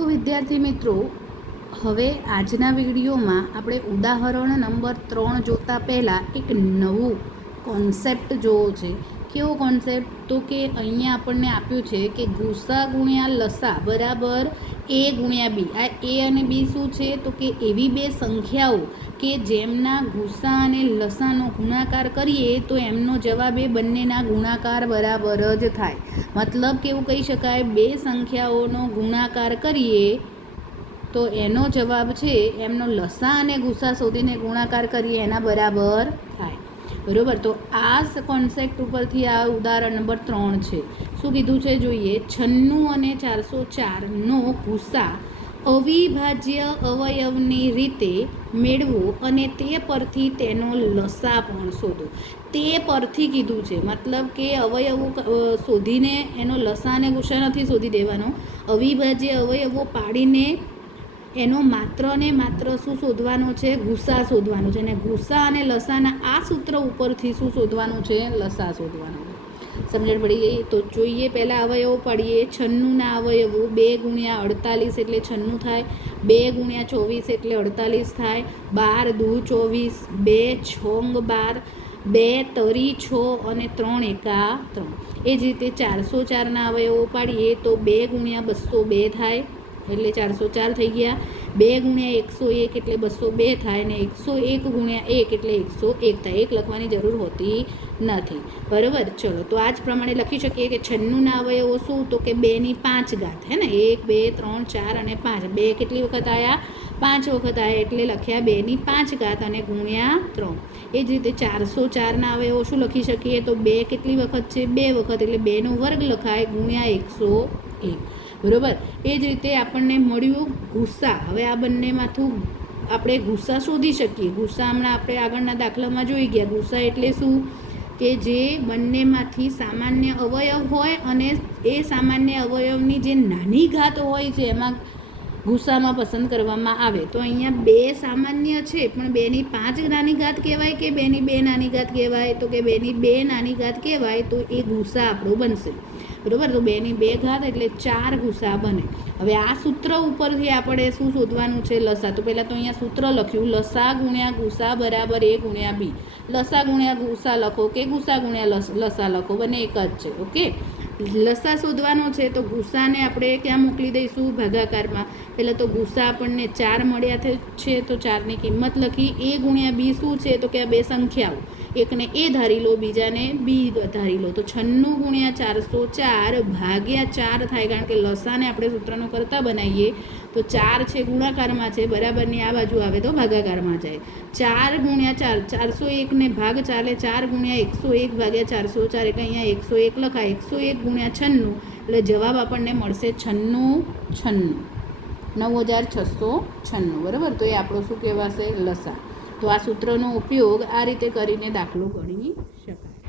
તો વિદ્યાર્થી મિત્રો, હવે આજના વિડીયોમાં આપણે ઉદાહરણ નંબર 3 જોતા પહેલાં એક નવું કોન્સેપ્ટ જોવો છે. કેવો કોન્સેપ્ટ? તો કે અહીંયા આપણને આપ્યું છે કે ગુસા ગુણ્યા લસા બરાબર એ ગુણ્યા બી. આ એ અને બી શું છે? તો કે એવી બે સંખ્યાઓ કે જેમના ગુસા અને લસાનો ગુણાકાર કરીએ તો એમનો જવાબ એ બંનેના ગુણાકાર બરાબર જ થાય. મતલબ કેવું કહી શકાય, બે સંખ્યાઓનો ગુણાકાર કરીએ તો એનો જવાબ છે એમનો લસા અને ગુસા શોધીને ગુણાકાર કરીએ એના બરાબર થાય. બરાબર, તો આ કોન્સેપ્ટ ઉપરથી આ ઉદાહરણ નંબર 3 છે. શું કીધું છે જોઈએ. 96 અને 404નો ગુસા અવિભાજ્ય અવયવની રીતે મેળવો અને તે પરથી તેનો લસા પણ શોધો. તે પરથી કીધું છે, મતલબ કે અવયવો શોધીને એનો લસા અને ગુસા નથી શોધી દેવાનો. અવિભાજ્ય અવયવો પાડીને એનો માત્ર ને માત્ર શું શોધવાનો છે? ગુસા શોધવાનો છે. અને ગુસા અને લસાના આ સૂત્ર ઉપરથી શું શોધવાનું છે? લસા શોધવાનો છે. સમજણ પડી ગઈ? તો જોઈએ પહેલાં અવયવો પાડીએ. 96ના અવયવો 2 ગુણ્યા 48 એટલે 96 થાય, 2 ગુણ્યા 24 એટલે 48 થાય, 12 દૂ 24, 2 છોંગ 12, 2 તરી 6 અને 3 એકા 3. એ જ રીતે 404ના અવયવો પાડીએ તો 2 ગુણ્યા 202 થાય એટલે 404 થઈ ગયા, 2 ગુણ્યા 101 એટલે 202 થાય, ને 101 ગુણ્યા 1 એટલે 101 થાય. 1 લખવાની જરૂર હોતી નથી. બરાબર, ચલો તો આ જ પ્રમાણે લખી શકીએ કે 96ના અવયવો શું? તો કે 2ની 5 ઘાત, હે ને, 1 2 3 4 અને 5. 2 કેટલી વખત આવ્યા? 5 વખત આવ્યા એટલે લખ્યા 2ની 5 ઘાત અને ગુણ્યા 3. એ જ રીતે 404ના અવયવો શું લખી શકીએ? તો 2 કેટલી વખત છે? 2 વખત એટલે 2નો વર્ગ લખાય ગુણ્યા 101. બરાબર, એ જ રીતે આપણને મળ્યું ગુસા. હવે આ બંનેમાંથી આપણે ગુસા શોધી શકીએ. ગુસા હમણાં આપણે આગળના દાખલામાં જોઈ ગયા. ગુસા એટલે શું? કે જે બંનેમાંથી સામાન્ય અવયવ હોય અને એ સામાન્ય અવયવની જે નાની ઘાત હોય છે એમાં ગુસામાં પસંદ કરવામાં આવે. તો અહીંયા 2 સામાન્ય છે પણ 2ની 5 નાની ઘાત કહેવાય કે 2ની 2 નાની ઘાત કહેવાય? તો કે 2ની 2 નાની ઘાત કહેવાય. તો એ ગુસા આપણો બનશે. બરાબર, તો 2ની 2 ઘાત એટલે 4 ગુસા બને. હવે આ સૂત્ર ઉપરથી આપણે શું શોધવાનું છે? લસા. તો પહેલાં તો અહીંયા સૂત્ર લખ્યું, લસા ગુણ્યા ગુસા બરાબર એ ગુણ્યા બી. લસા ગુણ્યા ગુસા લખો કે ગુસા ગુણ્યા લસા લખો, બંને એક જ છે. ઓકે, લસા શોધવાનો છે તો ગુસાને આપણે ક્યાં મોકલી દઈશું? ભાગાકારમાં. પહેલાં તો ગુસા આપણને 4 મળ્યા છે તો 4ની કિંમત લખી. એ ગુણ્યા બી શું છે? તો કે આ બે સંખ્યાઓ, એકને એ ધારી લો, બીજાને બી ધારી લો. તો 96 ગુણ્યા 404 ભાગ્યા 4 થાય, કારણ કે લસાને આપણે સૂત્રનો કરતા બનાવીએ તો 4 છે ગુણાકારમાં છે, બરાબરની આ બાજુ આવે તો ભાગાકારમાં જાય. 4 ગુણ્યા 4, 401 ને ભાગ ચાલે, 4 ગુણ્યા 101 ભાગ્યા 404 એટલે અહીંયા 101 લખાય. 101 ગુણ્યા 96 એટલે જવાબ આપણને મળશે 96. 9696. બરાબર, તો એ આપણો શું કહેવાશે? લસા. તો આ સૂત્રનો ઉપયોગ આ રીતે કરીને દાખલો ગણી શકાય.